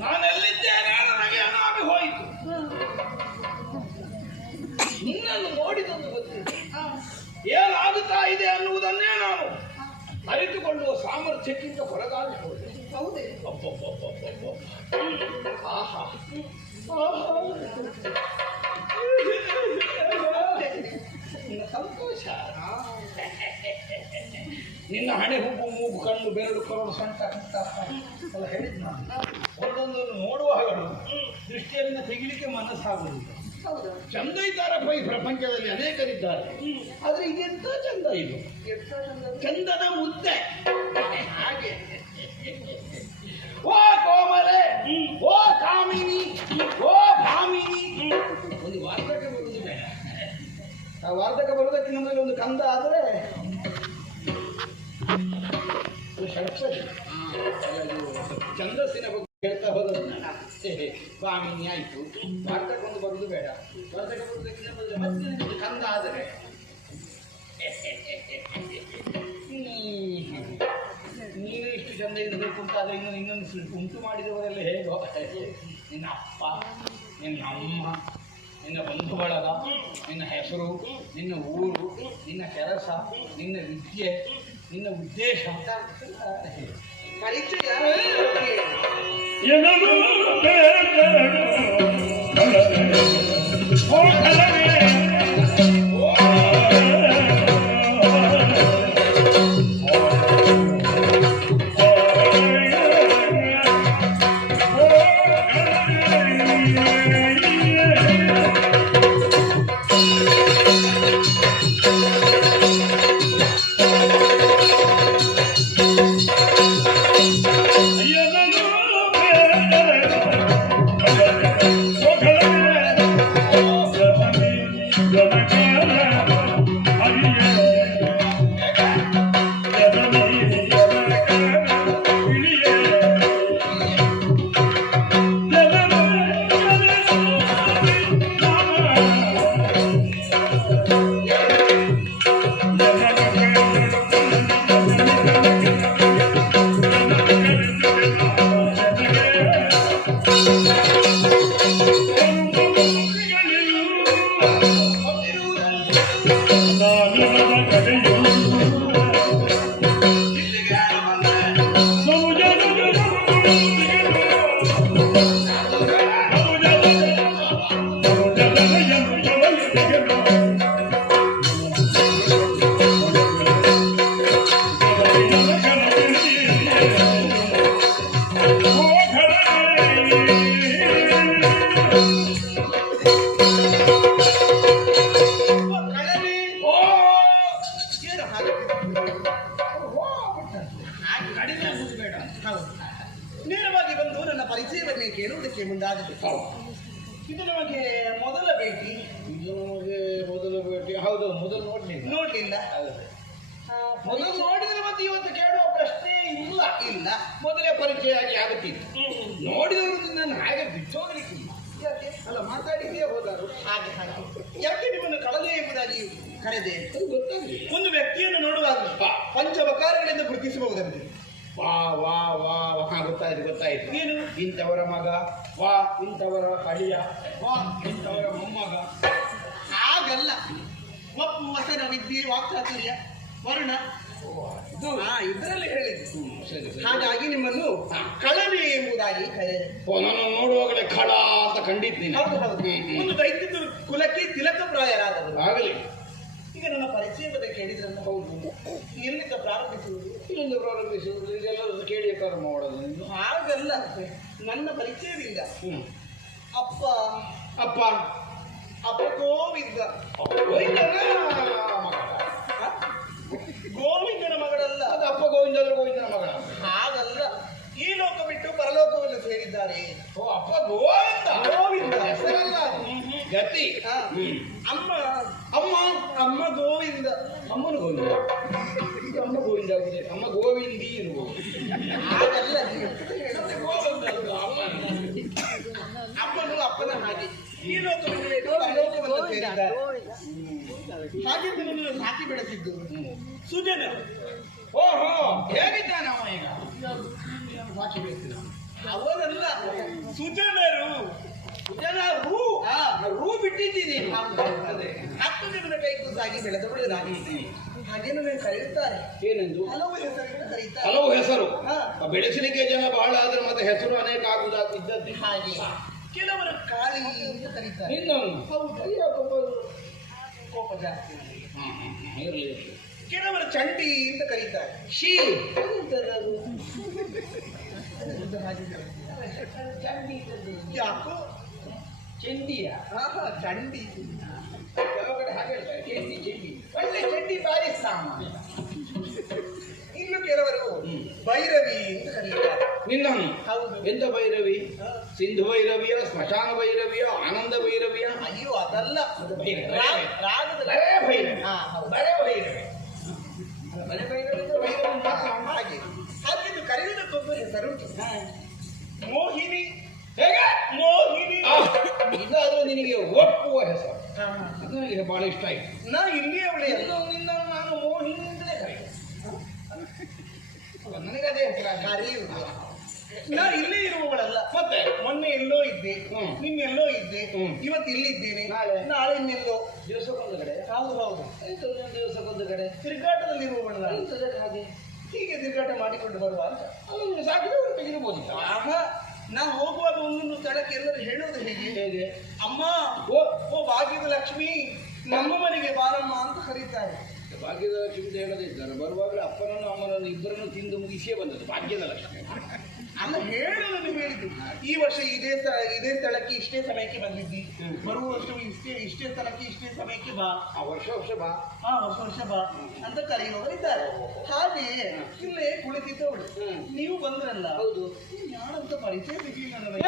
ನಾನೆಲ್ಲಿದ್ದೇನೆ ನನಗೆ ಅನಾಮಿ ಹೋಯಿತು. ನಿನ್ನನ್ನು ನೋಡಿದೊಂದು ಗೊತ್ತಿದೆ, ಏನಾಗುತ್ತಾ ಇದೆ ಅನ್ನುವುದನ್ನೇ ನಾನು ಅರಿತುಕೊಳ್ಳುವ ಸಾಮರ್ಥ್ಯಕ್ಕಿಂತ ಹೊರಗಾಗಿ ಹೋದೆ. ಹೌದೇ? ಆಹಾ, ನಿನ್ನ ಸಂತೋಷ, ನಿನ್ನ ಹಣೆ ಹುಬ್ಬು ಮೂಗು ಕಣ್ಣು ಬೆರಳು ಕೊರಡು ಸೊಂಟ ಕಟ್ಟ ಎಲ್ಲ ಹೇಳಿದ್ ನಾನು. ಒಂದೊಂದನ್ನು ನೋಡುವಾಗಲೂ ದೃಷ್ಟಿಯನ್ನು ತೆಗಿಲಿಕ್ಕೆ ಮನಸ್ಸಾಗುವುದಿಲ್ಲ. ಚಂದ ಇದ್ದಾರಪ್ಪ ಈ ಪ್ರಪಂಚದಲ್ಲಿ ಅನೇಕರಿದ್ದಾರೆ, ಆದ್ರೆ ಇದೆಂತ ಚಂದ ಇದು, ಚಂದದ ಮುದ್ದೆ ಹಾಗೆ. ಓ ಕೋಮಲೆ, ಓ ಕಾಮಿನಿ, ಓ ಭಾಮಿನಿ. ಒಂದು ವಾರ್ಧಕ ಬರುವುದು ಬೇಡ, ಆ ವಾರ್ಧಕ ಬರುವುದಕ್ಕೆ ನಮ್ಮಲ್ಲಿ ಒಂದು ಕಂದ ಆದರೆ ಛಂದಸ್ಸಿನ ಬಗ್ಗೆ ಹೇಳ್ತಾ ಹೋದ್ರೆ ಭಾಮಿನಿ ಆಯ್ತು, ವಾರ್ಧಕ ಒಂದು ಬರುವುದು ಬೇಡ. ವಾರ್ಧಕ ಬರುವುದಕ್ಕೆ ಮತ್ತೆ ಕಂದ ಆದರೆ ನೀನು ಇಷ್ಟು ಚಂದ ಇರಬೇಕು ಅಂತಾದ್ರೆ ಇನ್ನು ಇನ್ನೊಂದು ಉಂಟು ಮಾಡಿದವರೆಲ್ಲ ಹೇಗೋ, ನಿನ್ನ ಅಪ್ಪ, ನಿನ್ನ ಅಮ್ಮ, ನಿನ್ನ ಬಂಧು ಬಳಗ, ನಿನ್ನ ಹೆಸರು, ನಿನ್ನ ಊರು, ನಿನ್ನ ಕೆಲಸ, ನಿನ್ನ ವಿದ್ಯೆ, ನಿನ್ನ ಉದ್ದೇಶ ಪರಿಚಯ ನೇರವಾಗಿ ಬಂದು ನನ್ನ ಪರಿಚಯವನ್ನೇ ಕೇಳುವುದಕ್ಕೆ ಮುಂದಾಗಬೇಕು. ಇದು ನಮಗೆ ಮೊದಲ ಭೇಟಿ. ಇದು ನಮಗೆ ಮೊದಲ ಭೇಟಿ, ಹೌದು. ಮೊದಲು ನೋಡ್ಲಿಲ್ಲ. ಮೊದಲು ನೋಡಿದ್ರೆ ಮತ್ತೆ ಇವತ್ತು ಕೇಳುವ ಪ್ರಶ್ನೆ ಇಲ್ಲ. ಮೊದಲೇ ಪರಿಚಯ ಆಗುತ್ತಿತ್ತು. ನೋಡಿದವರು ನಾನು ಹಾಗೆ ಬಿಟ್ಟೋಗ್ಲಿಕ್ಕಿಲ್ಲ. ಅಲ್ಲ, ಮಾತಾಡಿದ್ದೇ ಹೋದರು. ಹಾಗೆ ಯಾಕೆ ನಿಮ್ಮನ್ನು ಕಳಲೆ ಎಂಬುದಾಗಿ ಕರೆದೆ ಗೊತ್ತಾಗಲಿ. ಒಂದು ವ್ಯಕ್ತಿಯನ್ನು ನೋಡುವಾಗ ಪಂಚವಕಾರಗಳಿಂದ ಗುರುತಿಸಬಹುದಂತೆ. ವಾ ವಾ ವಾ ವಾ, ಗೊತ್ತಾಯ್ತು. ಏನು? ಇಂಥವರ ಮಗ, ವಾ ಇಂಥವರ ಅಳಿಯ, ವಾ ಇಂಥವರ ಮೊಮ್ಮಗ. ಹಾಗಲ್ಲ, ಒಪ್ಪು, ವಸನ, ವಿದ್ಯೆ, ವಾಕ್ಚಾತುರ್ಯ, ವರ್ಣ ಇದರಲ್ಲಿ ಹೇಳಿದ್ದು. ಹಾಗಾಗಿ ನಿಮ್ಮನ್ನು ಕಳವೆ ಎಂಬುದಾಗಿ ನಾನು ನೋಡುವಾಗಲೇ ಖಳ ಅಂತ ಕಂಡಿದ್ದೀನಿ. ಒಂದು ದೈತ್ಯ ಕುಲಕ್ಕೆ ತಿಲಕಪ್ರಾಯರಾದವರು. ಆಗಲಿ. ಈಗ ನನ್ನ ಪರಿಚಯದ ಕೇಳಿದ್ರನ್ನು ಹೌದು, ಎಲ್ಲಿಂದ ಪ್ರಾರಂಭಿಸುವುದು? ಇದೆಲ್ಲ ಕೇಳಿ ಪ್ರಾರಂಭ ಮಾಡೋದು. ಹಾಗಲ್ಲ, ನನ್ನ ಪರಿಚಯವಿಲ್ಲ. ಅಪ್ಪ ಅಪ್ಪ ಅಪ್ಪ ಗೋವಿಂದ, ಗೋವಿಂದನ ಮಗಳಲ್ಲ. ಅದು ಅಪ್ಪ ಗೋವಿಂದ ಅಂದ್ರೆ ಗೋವಿಂದನ ಮಗಳ. ಹಾಗಲ್ಲ, ಈ ಲೋಕ ಬಿಟ್ಟು ಪರಲೋಕವನ್ನು ಸೇರಿದ್ದಾರೆ. ಓ, ಅಪ್ಪ ಗೋವಿಂದ ಹೆಸರಲ್ಲ, ಗತಿ. ಅಮ್ಮ ಅಮ್ಮ ಅಮ್ಮ ಗೋವಿಂದ. ಅಮ್ಮನ ಗೋವಿಂದ, ಅಮ್ಮ ಗೋವಿಂದ ಆಗಿದೆ. ಅಮ್ಮ ಗೋವಿಂದಿ ಇರ್ಬೋದು. ಹಾಗಲ್ಲ, ಈ ಲೋಕವನ್ನು ಲೋಕವನ್ನು ಸೇರಿದ್ದಾರೆ. ಹಾಗೆ ನನ್ನನ್ನು ಸಾಕಿ ಬೆಳೆಸಿದ್ದು ಸುಜನ. ಓಹೋ, ಹೇಗಿದ್ದಾನೆ ಅವ ಈಗ? ಸಾಕಿ ಬೆಳೆಸಿದ ಅವರಲ್ಲ, ಸುಜನರು. ರೂ ಬಿಟ್ಟಿದ್ದೀನಿ. 10 ಜನರ ಕೈಗೂ ಸಾಗಿ ಬೆಳೆದವಳಾಗಿದ್ದೀನಿ. ಹಾಗೇನು ನೀವು ಕರೆಯುತ್ತಾರೆ. ಏನೆಂದು? ಹಲವು ಹೆಸರುಗಳು ಕರೆಯುತ್ತಾರೆ. ಹಲವು ಹೆಸರು. ಹಾ. ಬೆಳೆಸಲಿಕ್ಕೆ ಜನ ಬಹಳ ಆದ್ರೆ ಮತ್ತೆ ಹೆಸರು ಅನೇಕ ಆಗುವುದಾಗಿದ್ದದ್ದು. ಹಾಗೆ ಕೆಲವರು ಕಾಳಿ ಅಂತ ಕರೀತಾರೆ. ಇನ್ನೊಂದು ಹೌದು, ಕೋಪ ಜಾಸ್ತಿ. ಇರಲಿ. ಕೆಲವರು ಚಂಡಿ ಅಂತ ಕರೀತಾರೆ. ಶೀ ಯಾಕೋ ಚಂಡಿಯ ಚಂಡಿ. ಕೆಲವು ಕಡೆ ಹಾಗೆ ಹೇಳ್ತಾರೆ, ಚಂಡಿ ಚಂಡಿ. ಒಳ್ಳೆ ಚಂಡಿ ಬಾರಿ ಸಾಮಾನ್ಯ. ಇನ್ನು ಕೆಲವರು ಭೈರವಿ ಅಂತ ಕರೀತಾರೆ. ನಿನ್ನನ್ನು ಹೌದು. ಎಂತ ಭೈರವಿ? ಸಿಂಧು ಭೈರವಿಯ, ಸ್ಮಶಾನ ಭೈರವಿಯ, ಆನಂದ ಭೈರವಿಯ? ಅಯ್ಯೋ ಅದಲ್ಲ, ರಾಗದ ಬರೇ ಭೈರವಿ. ಹಾ, ಹೌದು. ಬರೇ ಭೈರವಿ. ಬರೇ ಭೈರವಿ ಅಂದ್ರೆ ಭೈರವಿ ಮಾತ್ರ ಹಾಗೆ. ಹಾಗಿದ್ದು ಕರೆಯುವುದಕ್ಕೊಂದು ಹೆಸರುಂಟು. ಮೋಹಿನಿ. ಹೇಗೆ? ಮೋಹಿನಿ. ಇದಾದ್ರೂ ನಿನಗೆ ಒಪ್ಪುವ ಹೆಸರು. ಅದು ನನಗೆ ಬಹಳ ಇಷ್ಟ ಆಯ್ತು. ನಾ ಇಲ್ಲಿ ಅವಳೆ ಅಲ್ಲ. ನಿನ್ನನ್ನು ನಾನು ಮೋಹಿನಿ ಅಂತಲೇ ಕರೆಯುವುದು. ನನಗೆ ಅದೇ ಹೆಸರು ಕರೆಯುವುದು. ನಾ ಇಲ್ಲೇ ಇರುವವಳಲ್ಲ. ಮತ್ತೆ ಮೊನ್ನೆ ಎಲ್ಲೋ ಇದ್ದೆ, ನಿನ್ನೆಲ್ಲೋ ಇದ್ದೆ, ಹ್ಮ್. ಇವತ್ತು ಇಲ್ಲಿದ್ದೇನೆ, ನಾಳೆ ಇನ್ನೆಲ್ಲೋ. ದಿವಸಕ್ಕೊಂದು ಕಡೆ. ಹೌದು ಹೌದು. ದಿವಸಕ್ಕೊಂದು ಕಡೆ ತಿರುಗಾಟದಲ್ಲಿರುವವಳಲ್ಲ. ಹಾಗೆ ಹೀಗೆ ತಿರುಗಾಟ ಮಾಡಿಕೊಂಡು ಬರುವ ಅಂತ. ಅದನ್ನು ಸಾಕಿದವರು ತೆಗೆದಿರ್ಬೋದು. ಆಹ, ನಾ ಹೋಗುವಾಗ ಒಂದೊಂದು ಸ್ಥಳಕ್ಕೆ ಎಲ್ಲರೂ ಹೇಳೋದು ಹೇಗೆ? ಅಮ್ಮ, ಓ ಭಾಗ್ಯದ ಲಕ್ಷ್ಮಿ, ನಮ್ಮ ಮನೆಗೆ ಬಾರಮ್ಮ ಅಂತ ಕರೀತಾರೆ. ಭಾಗ್ಯದ ಲಕ್ಷ್ಮಿ ಅಂತ ಹೇಳದಿದ್ದಾರೆ. ಬರುವಾಗಲೇ ಅಪ್ಪನನ್ನು ಅಮ್ಮನನ್ನು ಇಬ್ಬರನ್ನು ತಿಂದು ಮುಗಿಸಿಯೇ ಬಂದದ್ದು ಭಾಗ್ಯದ ಲಕ್ಷ್ಮಿ. ಅಲ್ಲ, ಹೇಳೋದನ್ನು ಹೇಳಿದ್ದು. ಈ ವರ್ಷ ಇದೇ ಸ್ಥಳಕ್ಕೆ ಇಷ್ಟೇ ಸಮಯಕ್ಕೆ ಬಂದಿದ್ದಿ, ಬರುವ ವರ್ಷವು ಇಷ್ಟೇ ಸ್ಥಳಕ್ಕೆ ಇಷ್ಟೇ ಸಮಯಕ್ಕೆ ಬಾ, ಆ ವರ್ಷ ಬಾ, ವರ್ಷ ಬಾ ಅಂತ ಕರೆಯುವವರು ಇದ್ದಾರೆ. ಹಾಗೆ ಇಲ್ಲೇ ಕುಳಿತಿದ್ದವಳು ನೀವು ಬಂದ್ರಲ್ಲ. ಹೌದು. ಯಾರಂತ ಪರಿಚಯ ಸಿಗ್ಲಿಲ್ಲ ನನಗೆ.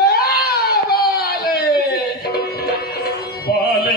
ಬಾಲೆ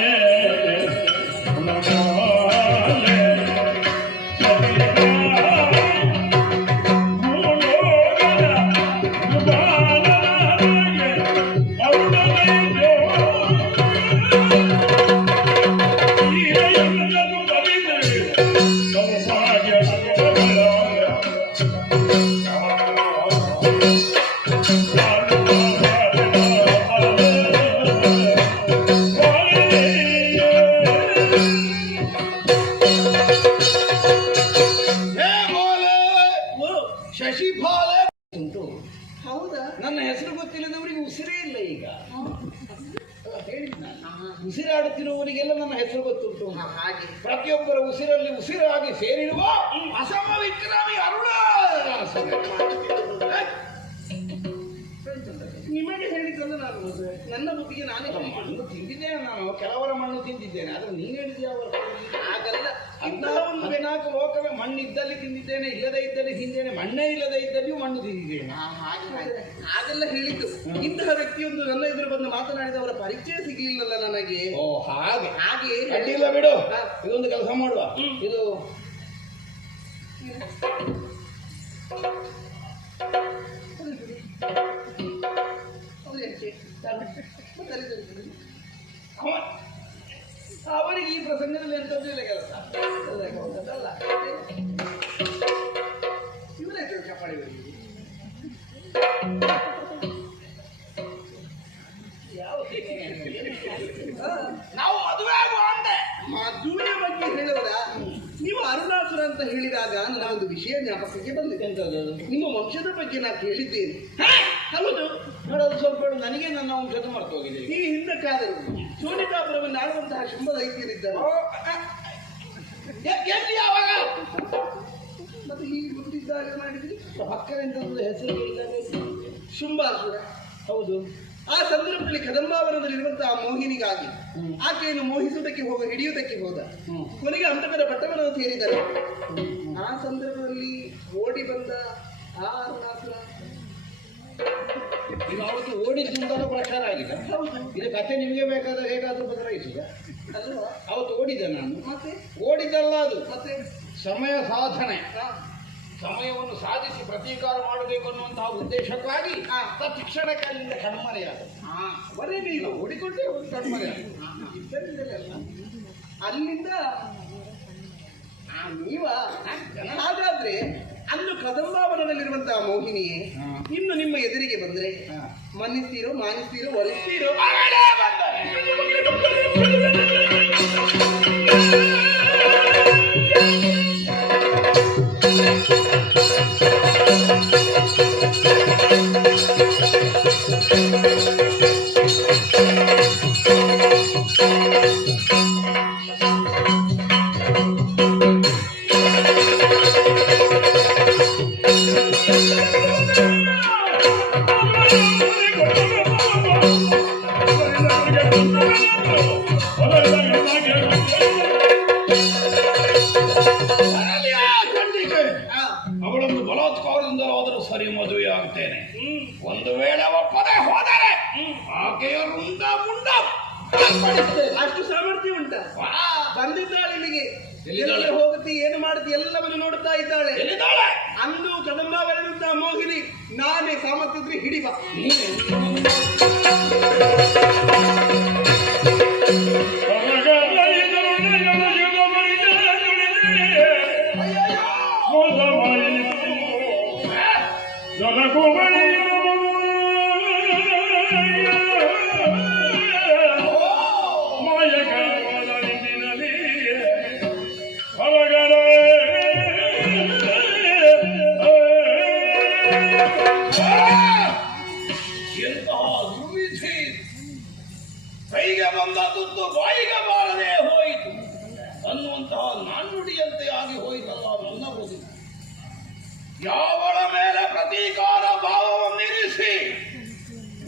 ಶಶಿಫಾಲ ಉಂಟು. ಹೌದಾ? ನನ್ನ ಹೆಸರು ಗೊತ್ತಿಲ್ಲದವರಿಗೆ ಉಸಿರೇ ಇಲ್ಲ ಈಗ. ಉಸಿರಾಡುತ್ತಿರುವವರಿಗೆಲ್ಲ ನನ್ನ ಹೆಸರು ಗೊತ್ತುಂಟು. ಹಾಗೆ ಪ್ರತಿಯೊಬ್ಬರ ಉಸಿರಲ್ಲಿ ಉಸಿರಾಗಿ ಸೇರಿರುವ ಅಸಮ ವಿಕ್ರಮಿ ಅರುಣಾಚಲ. ನಿಮಗೆ ಹೇಳಿದ್ದಲ್ಲ ನಾನು. ನನ್ನ ಬುದ್ಧಿಗೆ ನಾನೇ ಮಣ್ಣು ತಿಂದಿದ್ದೇನೆ ನಾನು, ಕೆಲವರ ಮಣ್ಣು ತಿಂದಿದ್ದೇನೆ. ಆದ್ರೆ ನೀನು ಹೇಳಿದ್ಯಾ? ಆಗಲ್ಲ. ಇಂತಹ ಒಂದು 14 ಲೋಕವೇ ಮಣ್ಣಿದ್ದಲ್ಲಿ ತಿಂದಿದ್ದೇನೆ, ಇಲ್ಲದೇ ಇದ್ದಲ್ಲಿ ತಿಂದೇನೆ, ಮಣ್ಣೇ ಇಲ್ಲದೇ ಇದ್ದಲ್ಲಿಯೂ ಮಣ್ಣು ತಿಂದಿದ್ದೇನೆ. ಹಾಗೆಲ್ಲ ಹೇಳಿದ್ದು. ಇಂತಹ ವ್ಯಕ್ತಿಯೊಂದು ನನ್ನ ಎದುರು ಬಂದು ಮಾತನಾಡಿದವರ ಪರಿಚಯ ಸಿಗ್ಲಿಲ್ಲಲ್ಲ ನನಗೆ. ಓ ಹಾಗೆ. ಹಾಗೆ ಅಡ್ಡಿಲ್ಲ ಬಿಡು. ಇದೊಂದು ಕೆಲಸ ಮಾಡುವ. ಇದು ಅವರಿಗೆ ಈ ಪ್ರಸಂಗದಲ್ಲಿ ಎಂಥದ್ದು ಇಲ್ಲ ಕೆಲಸ. ಇವರೇ ಚಪ್ಪಾಳಿ ನಾವು ಮದುವೆ ಆಗುವ ಅಂದೆ. ಮದುವೆ ಬಗ್ಗೆ ಹೇಳುವುದ? ನೀವು ಅರುಣಾಸುರ ಅಂತ ಹೇಳಿದಾಗ ನನಗೊಂದು ವಿಷಯ ಜ್ಞಾಪಕಕ್ಕೆ ಬಂದಿದೆ. ನಿಮ್ಮ ವಂಶದ ಬಗ್ಗೆ ನಾನು ಕೇಳಿದ್ದೇನೆ. ಹೌದು ನೋಡೋದು ಸ್ವಲ್ಪ ನನಗೆ ನನ್ನ ವಂಶದ ಮರೆತು ಹೋಗಿದೆ. ಈ ಹಿಂದಕ್ಕಾದರೂ ಸೋನಿಕಾಪುರವನ್ನು ಆಳುವಂತಹ ಶುಂಭ ದೈತ್ಯರಿದ್ದರು. ಎಲ್ಲಿ ಯಾವಾಗ ಮತ್ತೆ ಹೀಗೆ ಗೊತ್ತಿದ್ದಾಗ ಮಾಡಿದ್ರಿ. ಪಕ್ಕದಿಂದ ಒಂದು ಹೆಸರು ಹೇಳಿದಾಗ ಶುಂಭಾಸುರ. ಹೌದು. ಆ ಸಂದರ್ಭದಲ್ಲಿ ಕದಂಬಾವನದಲ್ಲಿರುವಂತಹ ಮೋಹಿನಿಗಾಗಿ ಆಕೆಯನ್ನು ಮೋಹಿಸುವುದಕ್ಕೆ ಹಿಡಿಯುವುದಕ್ಕೆ ಹೋದ. ಕೊನೆಗೆ ಅಂತಕದ ಪಟ್ಟವನ್ನು ಸೇರಿದರು. ಆ ಸಂದರ್ಭದಲ್ಲಿ ಓಡಿ ಬಂದ ಆ ಅರುಣಾಸುರ ಈಗ ಅವತ್ತು ಓಡಿದ್ದಿಂದಲೂ ಪ್ರಚಾರ ಆಗಿದೆ. ಇದು ಕಥೆ ನಿಮಗೆ ಬೇಕಾದಾಗ ಹೇಗಾದ್ರೂ ಬದಲಾಯಿಸಿದ ಅಲ್ವಾ? ಅವತ್ತು ಓಡಿದೆ ನಾನು. ಮತ್ತೆ ಓಡಿದ್ದಲ್ಲ ಅದು, ಮತ್ತೆ ಸಮಯ ಸಾಧನೆ. ಸಮಯವನ್ನು ಸಾಧಿಸಿ ಪ್ರತೀಕಾರ ಮಾಡಬೇಕು ಅನ್ನುವಂತಹ ಉದ್ದೇಶಕ್ಕಾಗಿ ತತ್ಕ್ಷಣಕ್ಕೆ ಅಲ್ಲಿಂದ ಕಣ್ಮರೆಯಾದ. ಬರೀ ನೀವು ಹುಡಿಕೊಂಡೇ ಒಂದು ಕಣ್ಮರೆಯಾದ. ಅಲ್ಲಿಂದ ನೀವ ಹಾಗಾದ್ರೆ ಅಲ್ಲೂ ಕದಂಬಾವನದಲ್ಲಿರುವಂತಹ ಮೋಹಿನಿಯೇ ಇನ್ನು ನಿಮ್ಮ ಎದುರಿಗೆ ಬಂದ್ರೆ ಮನ್ನಿಸ್ತೀರೋ ಮಾನಿಸ್ತೀರೋ ಒಲಿಸ್ತೀರೋ? ಅವಳೊಂದು ಬಲಾತ್ಕಾರದಿಂದಲಾದರೂ ಸರಿ ಮದುವೆ ಆಗ್ತೇನೆ. ಒಂದು ವೇಳೆ ಒಪ್ಪದೆ ಹೋದರೆ ಆಕೆಯ ರುಂಡ ಮುಂಡ ಅಷ್ಟು ಸಾಮರ್ಥ್ಯ ಉಂಟ. ಬಂದಿದ್ದಾಳೆ ಇಲ್ಲಿಗೆ, ಎಲ್ಲಿ ಹೋಗುತ್ತೆ ಏನು ಮಾಡುತ್ತೆ ಎಲ್ಲವನ್ನು ನೋಡುತ್ತಾ ಇದ್ದಾಳೆ. ಎಲ್ಲಿದ್ದಾಳೆ? ಅಂದು ಕದಂಬಾವನಂತಹ ಮೋಹಿನಿ ನಾನೇ ಸಾಮರ್ಥ್ಯ ಹಿಡಿಬ. ಎಂತಹ ದುರ್ವಿಧಿ! ಕೈಗೆ ಬಂದ ತುತ್ತು ಬಾಯಿಗೆ ಬಾರದೆ ಹೋಯಿತು ಅನ್ನುವಂತಹ ನಾಣ್ಣುಡಿಯಂತೆ ಆಗಿ ಹೋಯಿತಲ್ಲ ನನ್ನ ಬದುಕು. ಯಾವಳ ಮೇಲೆ ಪ್ರತೀಕಾರ ಭಾವವನ್ನಿರಿಸಿ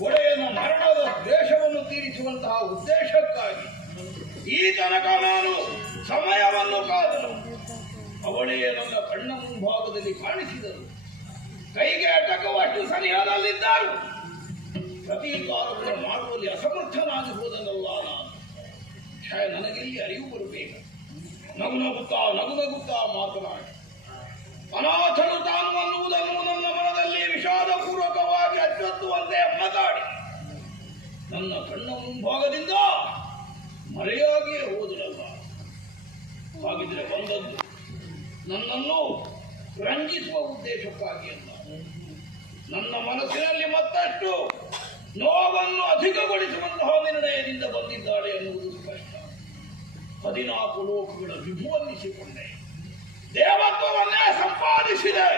ಒಡೆಯನ ಮರಣದ ದ್ವೇಷವನ್ನು ತೀರಿಸುವಂತಹ ಉದ್ದೇಶಕ್ಕಾಗಿ ಈ ತನಕ ನಾನು ಸಮಯವನ್ನು ಕಾದನು. ಅವಳೇ ನನ್ನ ಕಣ್ಣ ಮುಂಭಾಗದಲ್ಲಿ ಕಾಣಿಸಿದರು. ಕೈಗೆ ಅಟಕುವಷ್ಟು ಸನಿಹದಲ್ಲಿದ್ದರು. ಪ್ರತೀಕಾರವನ್ನು ಮಾಡುವಲ್ಲಿ ಅಸಮರ್ಥನಾಗಿ ಹೋದನಲ್ಲ ನಾನು. ನನಗಿಲ್ಲಿ ಅರಿವು ಬರಬೇಕು. ನಗುನಗುತ್ತಾ ಮಾತನಾಡಿ ಅನಾಥನು ತಾನು ಅನ್ನುವುದನ್ನು ನನ್ನ ಮನದಲ್ಲಿ ವಿಷಾದಪೂರ್ವಕವಾಗಿ ಅಚ್ಚೊತ್ತುವಂತೆ ಮಾತಾಡಿ ನನ್ನ ಕಣ್ಣ ಮುಂಭಾಗದಿಂದ ಮರೆಯಾಗಿಯೇ ಹೋದಳಲ್ಲ. ಹಾಗಿದ್ರೆ ಬಂದದ್ದು ನನ್ನನ್ನು ರಂಜಿಸುವ ಉದ್ದೇಶಕ್ಕಾಗಿ ಅಲ್ಲ. ನನ್ನ ಮನಸ್ಸಿನಲ್ಲಿ ಮತ್ತಷ್ಟು ನೋವನ್ನು ಅಧಿಕಗೊಳಿಸುವಂತಹ ನಿರ್ಣಯದಿಂದ ಬಂದಿದ್ದಾಳೆ ಎನ್ನುವುದು ಸ್ಪಷ್ಟ. 14 ಲೋಕಗಳ ವಿಭುವನ್ನಿಸಿಕೊಂಡೆ, ದೇವತ್ವವನ್ನೇ ಸಂಪಾದಿಸಿದೆ.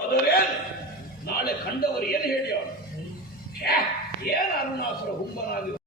ಆದರೆ ನಾಳೆ ಕಂಡವರು ಏನು ಹೇಳಿ ಅವಳು ಏನು ಅರುಣಾಸುರ ಹುಂಬನಾಗಿ